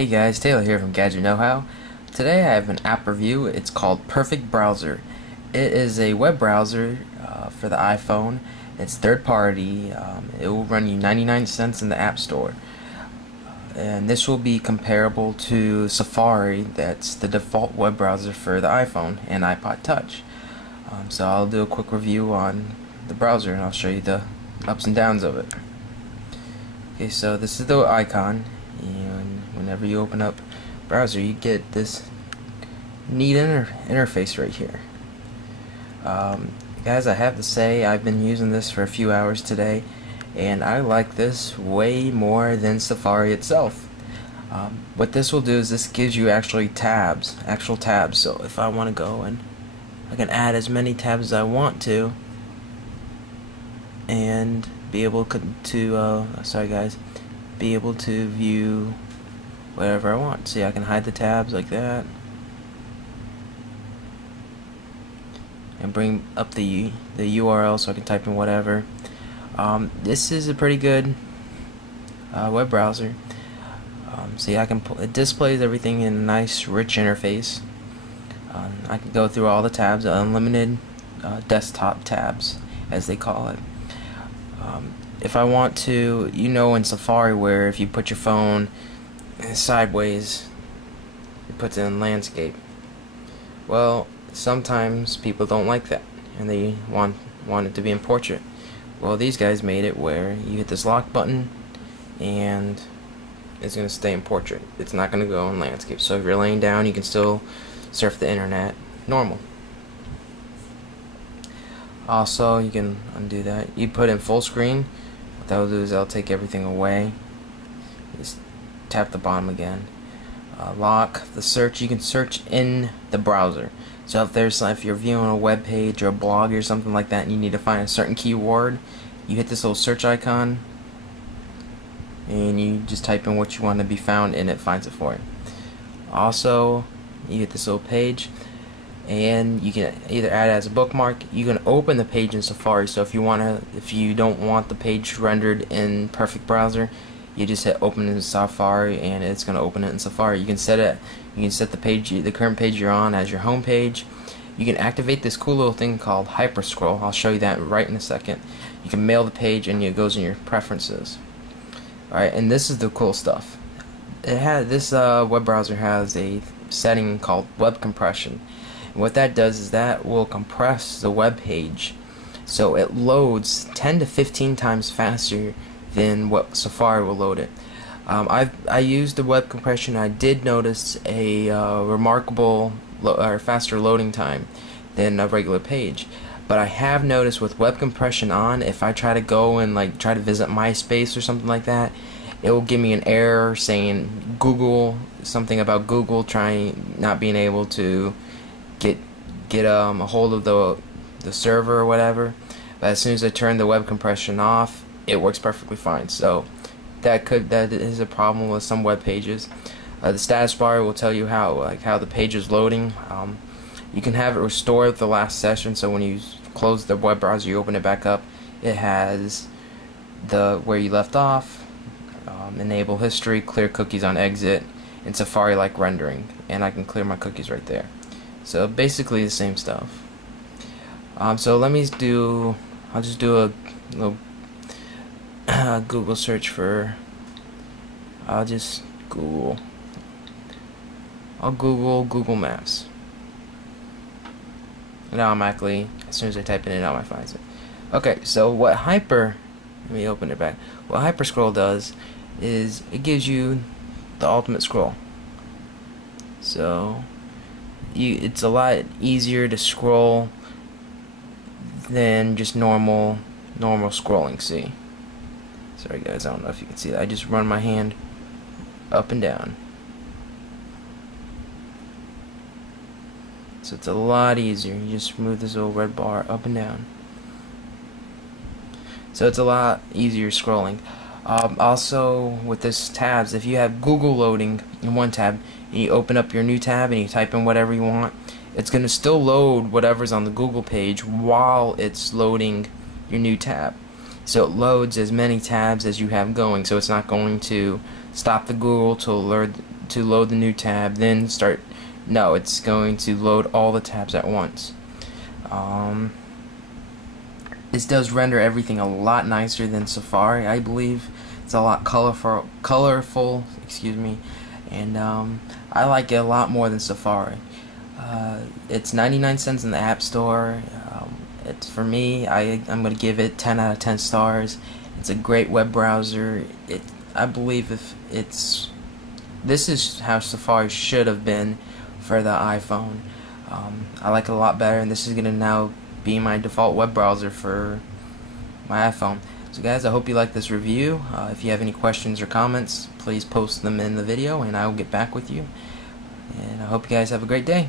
Hey guys, Taylor here from Gadget Know How. Today I have an app review. It's called Perfect Browser. It is a web browser for the iPhone. It's third party. It will run you 99 cents in the App Store. And this will be comparable to Safari, that's the default web browser for the iPhone and iPod Touch. So I'll do a quick review on the browser and I'll show you the ups and downs of it. Okay, so this is the icon, and whenever you open up browser you get this neat interface right here. Guys, I have to say I've been using this for a few hours today and I like this way more than Safari itself. What this will do is this gives you actual tabs. So if I want to go and I can add as many tabs as I want to and be able to be able to view whatever I want. See, I can hide the tabs like that and bring up the URL so I can type in whatever. This is a pretty good web browser. See, it displays everything in a nice rich interface. I can go through all the tabs, unlimited desktop tabs as they call it. If I want to, in Safari where if you put your phone sideways it puts it in landscape. Well, sometimes people don't like that and they want it to be in portrait. Well, these guys made it where you hit this lock button and it's going to stay in portrait. It's not going to go in landscape. So if you're laying down you can still surf the internet normal. Also, you can undo that. You put in full screen. What that will do is that'll take everything away. Just tap the bottom again. Lock the search. You can search in the browser. So if you're viewing a web page or a blog or something like that and you need to find a certain keyword, you hit this little search icon and you just type in what you want to be found and it finds it for you. Also, you hit this little page and you can either add it as a bookmark. You can open the page in Safari. So if you don't want the page rendered in Perfect Browser, you just hit open in Safari and it's going to open it in Safari. You can set the current page you're on as your home page. You can activate this cool little thing called Hyperscroll. I'll show you that right in a second. You can mail the page and it goes in your preferences. Alright, and this is the cool stuff. This web browser has a setting called web compression. And what that does is that will compress the web page so it loads 10 to 15 times faster than what Safari will load it. I used the web compression. I did notice a remarkable faster loading time than a regular page. But I have noticed with web compression on, if I try to go and try to visit MySpace or something like that, it will give me an error saying something about Google not being able to get a hold of the server or whatever. But as soon as I turn the web compression off, it works perfectly fine. So that is a problem with some web pages. The status bar will tell you how the page is loading. You can have it restore at the last session, so when you close the web browser, you open it back up, it has where you left off, enable history, clear cookies on exit, and Safari like rendering, and I can clear my cookies right there. So basically the same stuff. So I'll just do a little Google search for. I'll Google Google Maps. And automatically, as soon as I type it in, it finds it. Okay, so let me open it back. What Hyperscroll does is it gives you the ultimate scroll. So it's a lot easier to scroll than just normal scrolling. See? Sorry guys, I don't know if you can see that. I just run my hand up and down. So it's a lot easier. You just move this little red bar up and down. So it's a lot easier scrolling. Also, with this tabs, if you have Google loading in one tab, and you open up your new tab and you type in whatever you want, it's going to still load whatever's on the Google page while it's loading your new tab. So it loads as many tabs as you have going, so it's not going to stop the Google to to load the new tab, then start. No, it's going to load all the tabs at once. This does render everything a lot nicer than Safari, I believe. It's a lot colorful, excuse me, and I like it a lot more than Safari. It's 99 cents in the App Store. It's, for me, I'm going to give it 10 out of 10 stars. It's a great web browser. I believe this is how Safari should have been for the iPhone. I like it a lot better, and this is going to now be my default web browser for my iPhone. So guys, I hope you like this review. If you have any questions or comments, please post them in the video and I will get back with you. And I hope you guys have a great day.